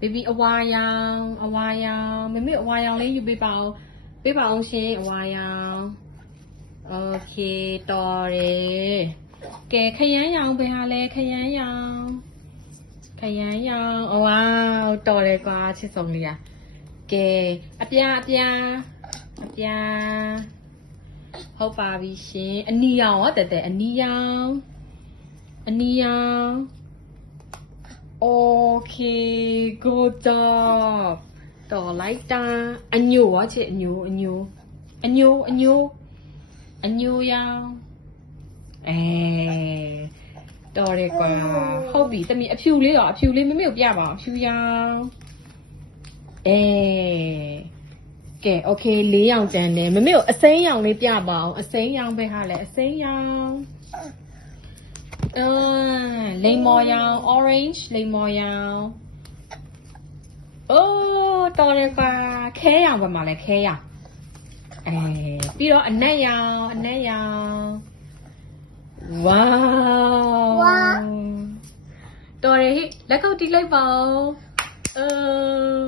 baby အဝါရောင်မမေအဝါရောင်လေးယူပေးပါအောင်ရှင်အဝါရောင် okay တော်တယ်ကဲခရမ်းရောင်ပဲဟာလဲခရမ်းရောင်ဝါးတော်တယ်ကွာချစ်ဆုံးလေးอ่ะကဲအပြာဟုတ်ပါပြီရှင်အနီရောင်ရောတဲ့အနီရောင်okay good job တော်လိုက်တာအညိုရောချစ်အညိုရောင်တော်တယ်ကွာဟုတ်ပြီတမီအဖြူလေးမမေကိုပြပါအောင်ဖြူရောင်ကဲ okay 4ရောင်ကျန်တယ်မမေကိုအစိမ်းရောင်လေးပြပါအောင်အစိမ်းရောင်ပဲဟာလဲအစိမ်းရောင်လိမ္မော်ရောင် orange လိမ္မော်ရောင်တော်တယ်ကွာခဲရောင်ပဲမှာလဲခဲရောင်ပြီးတော့အနက်ရောင်ဝေါတော်တယ်ဟိလက်ကုပ်တီးလိုက်ပါဦး